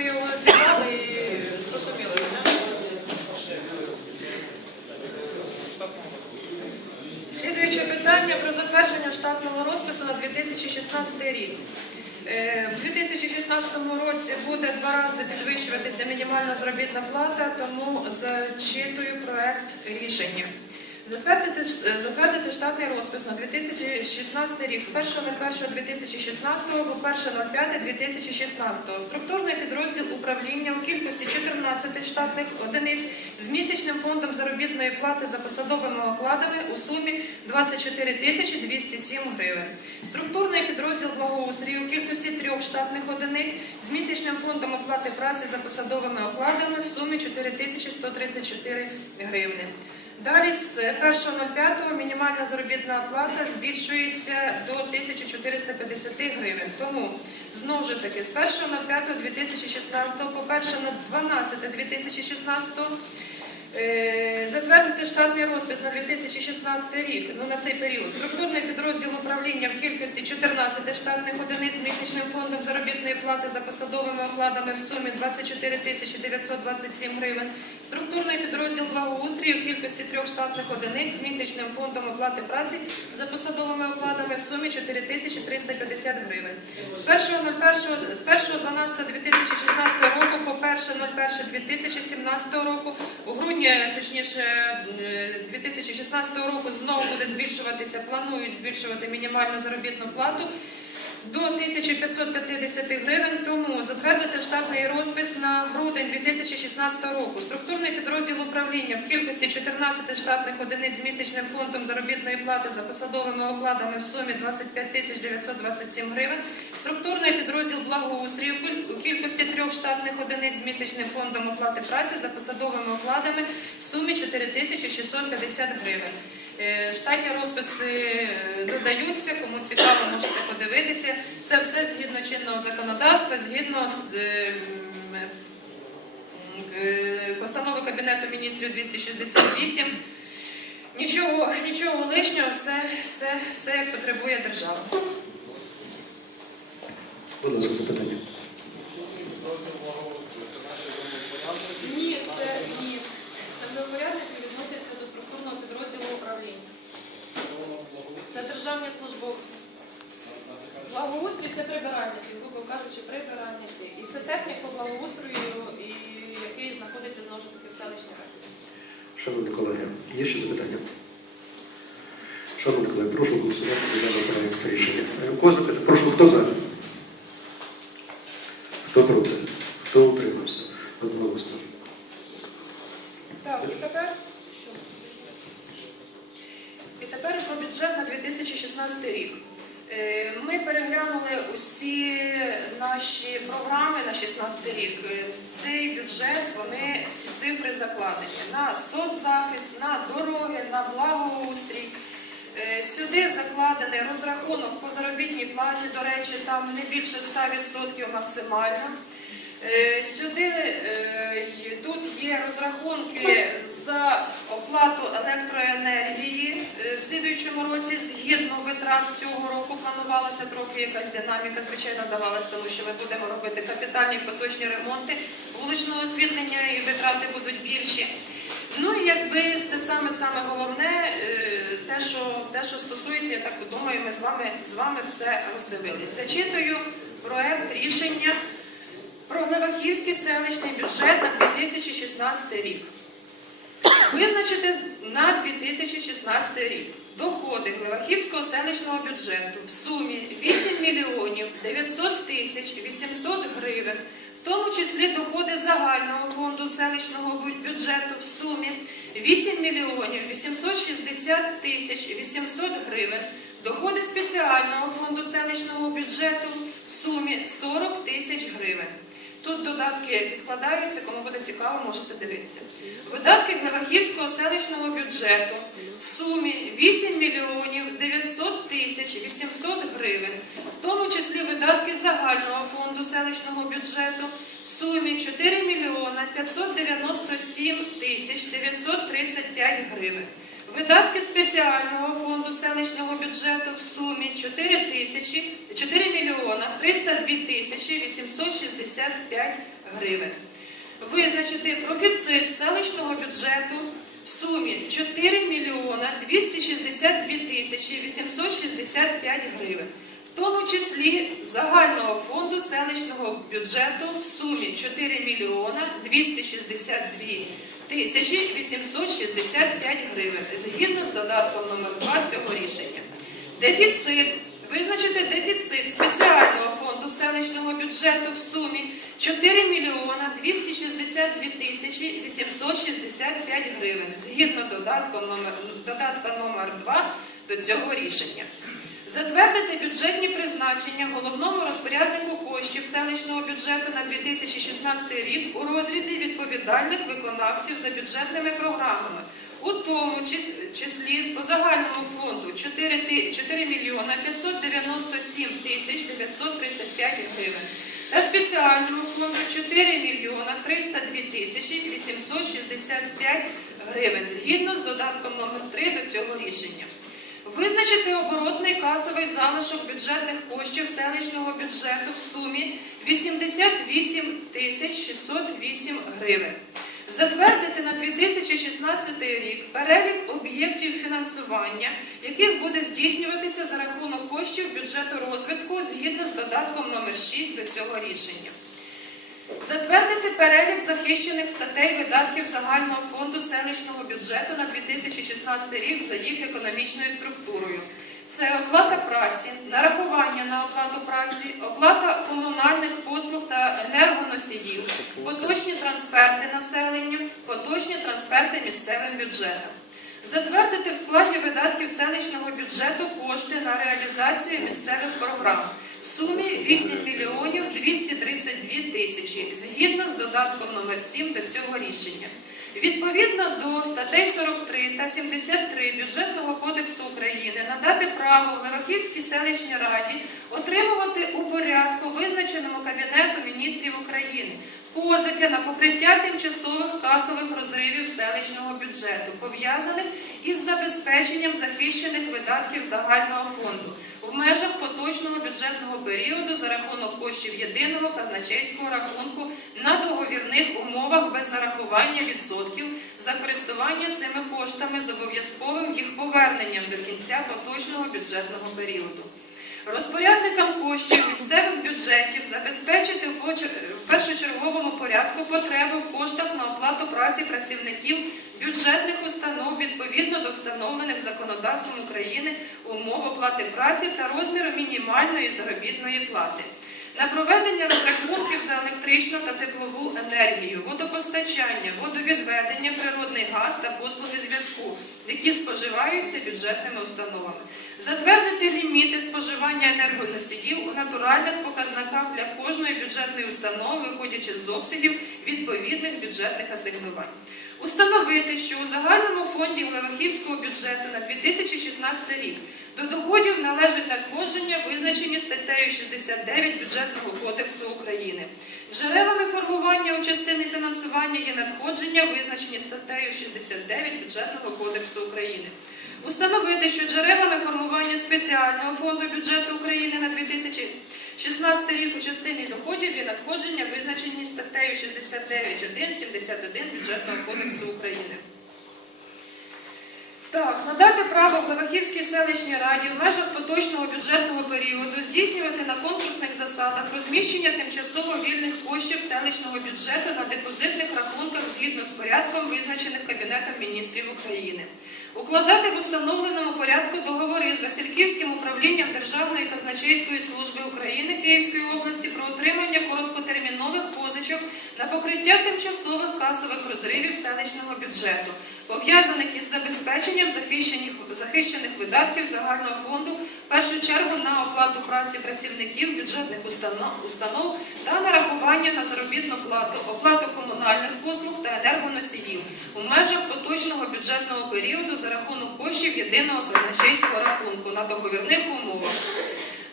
ви його зібрали і зрозуміли, не? Слідуюче питання про затвердження штатного розпису на 2016 рік. Е, В 2016 році буде два рази підвищуватися мінімальна заробітна плата, тому зачитую проект рішення. Затвердити, ш- затвердити штатний розпис на 2016 рік з 1.01.2016 по 1.05.2016. Структурний підрозділ управління у кількості 14 штатних одиниць з місячним фондом заробітної плати за посадовими окладами у сумі 24 тисячі 207 гривень. Структурний підрозділ благоустрію у кількості трьох штатних одиниць з місячним фондом оплати праці за посадовими окладами в сумі 4 тисячі 134 гривни. Далі з 1.05 мінімальна заробітна плата збільшується до 1450 гривень. Тому знову ж таки з 1.05.2016 по 1.12.2016 е, затвердити штатний розпис на 2016 рік, ну на цей період, структурний підрозділ управління в кількості 14 штатних одиниць з місячним фондом заробітної плати за посадовими окладами в сумі 24 тисячі 927 гривень, структурний підрозділ благоустрію в кількості трьох штатних одиниць з місячним фондом оплати праці за посадовими окладами в сумі 4 тисячі 350 гривень. З 1.01 з 1.12.2016 року по 1.01.2017 року у грудні, точніше е, 2016 року знову буде збільшуватися, планують збільшувати мінімальну заробітну плату до 1550 гривень, тому затвердити штатний розпис на грудень 2016 року. Структурний підрозділ управління в кількості 14 штатних одиниць з місячним фондом заробітної плати за посадовими окладами в сумі 25 тисяч 927 гривень. Структурний підрозділ благоустрію у кількості трьох штатних одиниць з місячним фондом оплати праці за посадовими окладами в сумі 4 тисячі 650 гривень. Е, Штатні розписи е, додаються, кому цікаво, можете подивитися. Це все згідно чинного законодавства, згідно е, постанови Кабінету міністрів 268. Нічого, нічого лишнього, все, все, все потребує держава. Будь ласка, запитання. Ні, це ні. Землепорядники відносяться до структурного підрозділу управління. Це державні службовці. Благоустрій це прибиральники, грубо кажучи, прибиральники. І це техніка благоустрою, який знаходиться знову ж таки в селищній раді. Шановні колеги, є ще запитання? Шановні колеги, прошу голосувати за даний проєкт рішення. Е, запитання? Прошу, хто за? Хто проти? Хто утримався? Одноголосно. Так, і тепер що? І тепер про бюджет на 2016 рік. Е, Ми переглянули усі наші програми на 2016 рік. Е, В цей бюджет вони ці цифри закладені на соцзахист, на на благоустрій. Е, Сюди закладений розрахунок по заробітній платі, до речі, там не більше 100% максимально. Е, Сюди е, тут є розрахунки за оплату електроенергії в слідуючому році. Згідно витрат цього року планувалося трохи якась динаміка, звичайно, давалась, тому що ми будемо робити капітальні поточні ремонти вуличного освітлення і витрати будуть більші. Ну і якби це саме головне, е, те, що те, що стосується, я так думаю, ми з вами з вами все роздивились. Зачитую проект рішення про Глевахівський селищний бюджет на 2016 рік. Визначити на 2016 рік доходи Глевахівського селищного бюджету в сумі 8 мільйонів 900 тисяч 800 гривень, в тому числі доходи загального фонду селищного бюджету в сумі 8 мільйонів 860 тисяч 800 гривень, доходи спеціального фонду селищного бюджету в сумі 40 тисяч гривень. Тут додатки відкладаються, кому буде цікаво, можете дивитися. Видатки Гневахівського селищного бюджету в сумі 8 мільйонів 900 тисяч 800 гривень, в тому числі видатки загального фонду селищного бюджету в сумі 4 мільйона 597 тисяч 935 гривень. Видатки спеціального фонду селищного бюджету в сумі 4 тисячі 4 мільйона 302 тисячі 865 гривень. Визначити профіцит селищного бюджету в сумі 4 мільйона 262 тисячі 865 гривень, в тому числі загального фонду селищного бюджету в сумі 4 мільйона 262 тисячі 865 гривень, згідно з додатком номер 2 цього рішення. Дефіцит. Визначити дефіцит спеціального фонду селищного бюджету в сумі 4 мільйона 262 тисячі 865 гривень, згідно додатком номер, додатка номер 2 до цього рішення. Затвердити бюджетні призначення головному розпоряднику коштів селищного бюджету на 2016 рік у розрізі відповідальних виконавців за бюджетними програмами, у тому числі по загальному фонду 4, ти- 4 мільйона 597 тисяч 935 гривень та спеціальному фонду 4 мільйона 302 тисячі 865 гривень, згідно з додатком номер 3 до цього рішення. Визначити оборотний касовий залишок бюджетних коштів селищного бюджету в сумі 88 тисяч 608 гривень. Затвердити на 2016 рік перелік об'єктів фінансування, яких буде здійснюватися за рахунок коштів бюджету розвитку згідно з додатком номер 6 до цього рішення. Затвердити перелік захищених статей видатків загального фонду селищного бюджету на 2016 рік за їх економічною структурою. Це оплата праці, нарахування на оплату праці, оплата комунальних послуг та енергоносіїв, поточні трансферти населенню, поточні трансферти місцевим бюджетам. Затвердити в складі видатків селищного бюджету кошти на реалізацію місцевих програм в сумі 8 мільйонів 232 тисячі згідно з додатком номер 7 до цього рішення. Відповідно до статей 43 та 73 Бюджетного кодексу України надати право в Левахівській селищній раді отримувати у порядку, визначеному Кабінету міністрів України, позики на покриття тимчасових касових розривів селищного бюджету, пов'язаних із забезпеченням захищених видатків загального фонду в межах поточного бюджетного періоду за рахунок коштів єдиного казначейського рахунку на договірних умовах без нарахування відсотків за користування цими коштами з обов'язковим їх поверненням до кінця поточного бюджетного періоду. Розпорядникам коштів місцевих бюджетів забезпечити в першочерговому порядку потреби в коштах на оплату праці працівників бюджетних установ відповідно до встановлених законодавством України умов оплати праці та розміру мінімальної заробітної плати. На проведення розрахунків за електричну та теплову енергію, водопостачання, водовідведення, природний газ та послуги зв'язку, які споживаються бюджетними установами. Затвердити ліміти споживання енергоносіїв у натуральних показниках для кожної бюджетної установи, виходячи з обсягів відповідних бюджетних асигнувань. Установити, що у загальному фонді Глевахівського бюджету на 2016 рік до доходів належать надходження, визначені статтею 69 Бюджетного кодексу України. Джерелами формування у частині фінансування є надходження, визначені статтею 69 Бюджетного кодексу України. Установити, що джерелами формування спеціального фонду бюджету України на 2016 рік у частині доходів є надходження, визначені статтею 69.1, 71 Бюджетного кодексу України. Так, надати право Глевахівській селищній раді в межах поточного бюджетного періоду здійснювати на конкурсних засадах розміщення тимчасово вільних коштів селищного бюджету на депозитних рахунках згідно з порядком, визначених Кабінетом міністрів України. Укладати в установленому порядку договори з Васильківським управлінням Державної казначейської служби України Київської області про отримання короткотермінових позичок на покриття тимчасових касових розривів селищного бюджету, пов'язаних із забезпеченням захищених, захищених видатків загального фонду, в першу чергу на оплату праці працівників бюджетних установ, установ та нарахування на заробітну плату, оплату комунальних послуг та енергоносіїв у межах поточного бюджетного періоду за рахунок коштів єдиного казначейського рахунку на договірних умовах.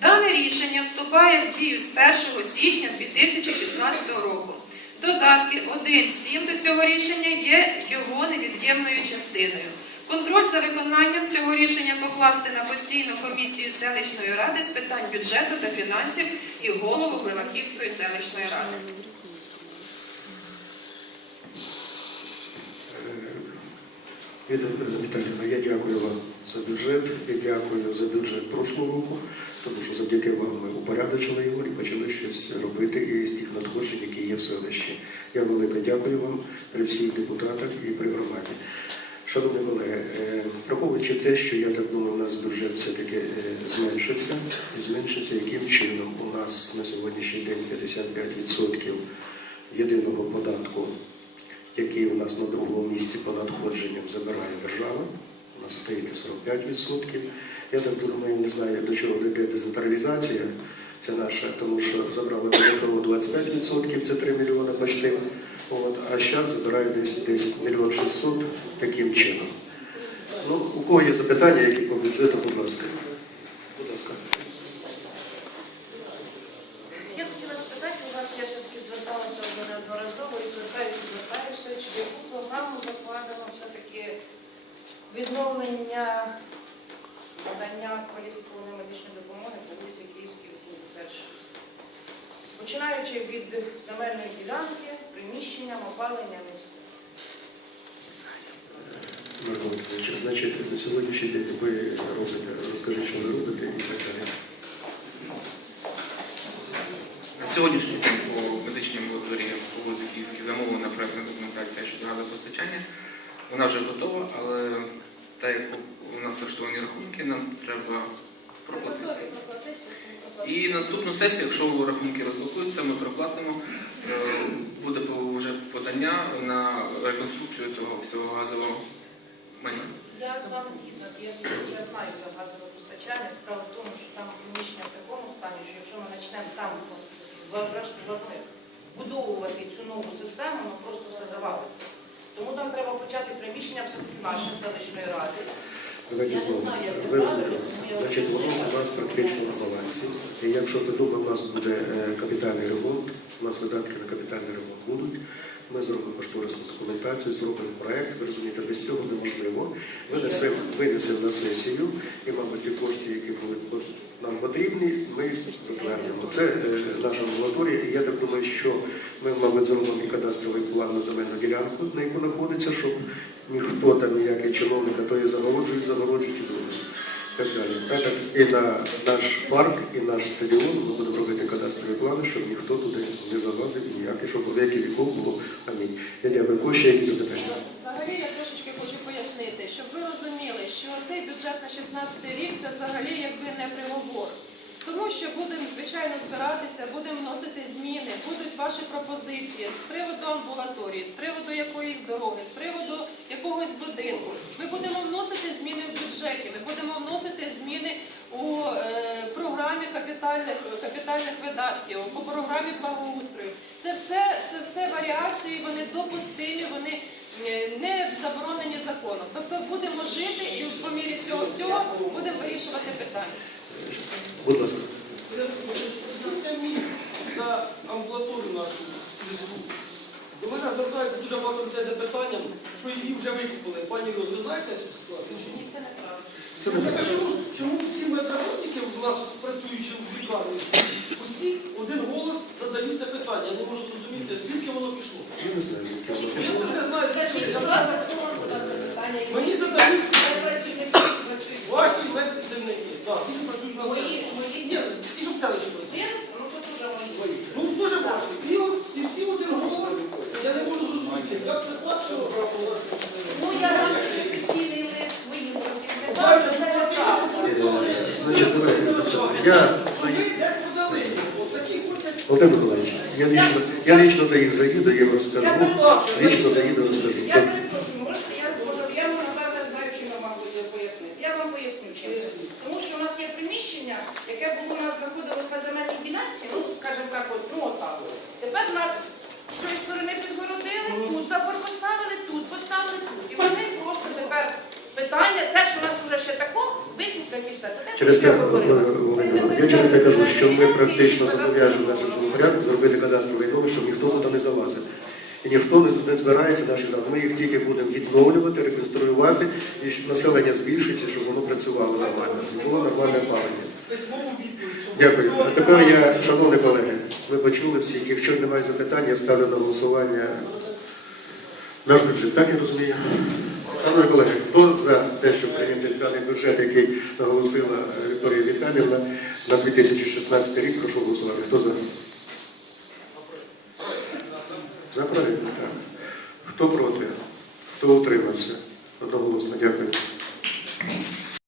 Дане рішення вступає в дію з 1 січня 2016 року. Додатки 1.7 до цього рішення є його невід'ємною частиною. Контроль за виконанням цього рішення покласти на постійну комісію селищної ради з питань бюджету та фінансів і голову Гливахівської селищної ради. Віта Віталіївна, я дякую вам за бюджет, я дякую за бюджет прошлого року, тому що завдяки вам ми упорядочили його і почали щось робити із тих надходжень, які є в селищі. Я велике дякую вам при всіх депутатах і при громаді. Шановні колеги, е, враховуючи те, що я так думаю, у нас бюджет все-таки е, зменшився, і зменшився яким чином у нас на сьогоднішній день 55% єдиного податку який у нас на другому місці по надходженням забирає держава. У нас стоїть 45%. Я так думаю, не знаю, до чого йде децентралізація. Це наша, тому що забрали ПДФО 25%, це 3 мільйони почти. От, а зараз забирають десь, десь мільйон 600 таким чином. Ну, у кого є запитання, які по бюджету, будь ласка. Будь ласка. Я хотіла спитати, у вас я все-таки зверталася вже неодноразово і звертаюся, звертаюся, чи в яку програму закладено все-таки відновлення надання кваліфікованої медичної допомоги по вулиці Київській, 86. Починаючи від земельної ділянки, приміщенням, опаленням і все. Значить, на сьогоднішній день ви робите, розкажіть, що ви робите і так далі. На сьогоднішній день по медичній амбулаторії по вулиці Київській замовлена проектна документація щодо газопостачання. Вона вже готова, але так як у нас арештовані рахунки, нам треба проплатити. І наступну сесію, якщо рахунки розблокуються, ми проплатимо. Е, Буде вже подання на реконструкцію цього всього газового майна. Я з вами згідна. Я, я знаю за газове постачання. Справа в тому, що там приміщення в такому стані, що якщо ми почнемо там власне, вбудовувати цю нову систему, ну завалиться. Там треба почати приміщення все-таки нашої селищної ради. Давайте знову. Значить, воно у нас практично на балансі. І якщо додому у нас буде е, капітальний ремонт, у нас видатки на капітальний ремонт будуть. Ми зробимо кошторисну документацію, зробимо проект. Ви розумієте, без цього неможливо. Винесемо, винесемо на сесію, і, мабуть, ті кошти, які будуть нам потрібні, ми затвердимо. Це е, наша амбулаторія. І я так думаю, що ми, зробимо і кадастровий план на земельну ділянку, на яку знаходиться, щоб ніхто там, ніякий чиновник, а то і загороджують, загороджують і зроблять. Так далі. Так як і на наш парк, і наш стадіон ми будемо робити кадастрові плани, щоб ніхто туди не залазив і ніякий, щоб віки віков було. Амінь. Я дякую. Кого які запитання? Взагалі я трошечки хочу пояснити, щоб ви розуміли, що цей бюджет на 16 рік це взагалі якби не приговор. Тому що будемо, звичайно, збиратися, будемо вносити зміни, ваші пропозиції з приводу амбулаторії, з приводу якоїсь дороги, з приводу якогось будинку. Ми будемо вносити зміни в бюджеті, ми будемо вносити зміни у е, програмі капітальних, капітальних видатків, по програмі благоустрою. Це все, це все варіації, вони допустимі, вони е, не заборонені законом. Тобто будемо жити і по мірі цього всього будемо вирішувати питання. Будь ласка. Зверніть мені за амбулаторію нашу слізову. До мене дуже багато людей запитанням, що її вже викупили. Пані Роз, ви знаєте цю ситуацію? чи ні? Це неправда. Це Я не кажу, чому всі медработники в нас працюючи в лікарні, усі один голос задають це питання. Я не можу зрозуміти, звідки воно пішло. Я не знаю, яке воно Я пішло. не знаю, звідки. задав питання? Мені задають Це ваші медпрацівники. Так, ті, що працюють на. Ні, ті, що в селищі працюють. Ви? Ну, то дуже можливо. Ну, дуже важко. І, от- і всі один голос, я не можу зрозуміти, як це так, що Ну, я вам офіційний лист своїм працівникам, Бачите, що це у вас є, неправда. Е, Значить, давайте, це, я. Володимир Миколаївич, я лічно, я лічно до їх заїду, їм розкажу. Я перепрошую. Лічно заїду, розкажу. Я перепрошую, можете, я можу, я ну, напевно знаю, чим я можу пояснити. Я вам поясню чим. Тому що у нас є приміщення, яке було у нас знаходилось на земельній ділянці, ну, скажімо так, от, ну отак. Тепер нас з цієї сторони підгородили, тут забор поставили, тут поставили, тут. І вони просто тепер питання, те, що у нас вже ще тако, викуплять і все. Це те, Через що те, я говорила. Я через те кажу, що ми практично зобов'яжемо нашим порядку зробити кадастровий номер, щоб ніхто туди не залазив. І ніхто не, збирається наші зали. Ми їх тільки будемо відновлювати, реконструювати, і щоб населення збільшиться, щоб воно працювало нормально, було нормальне щоб Дякую. А тепер я, шановні колеги, ви почули всіх. Якщо немає запитань, я ставлю на голосування наш бюджет. Так я розумію? Шановні колеги, хто за те, щоб прийняти даний бюджет, який наголосила Вікторія Віталіївна на 2016 рік, прошу голосувати. Хто за? За правильно, так. Хто проти? Хто утримався? Одноголосно, дякую.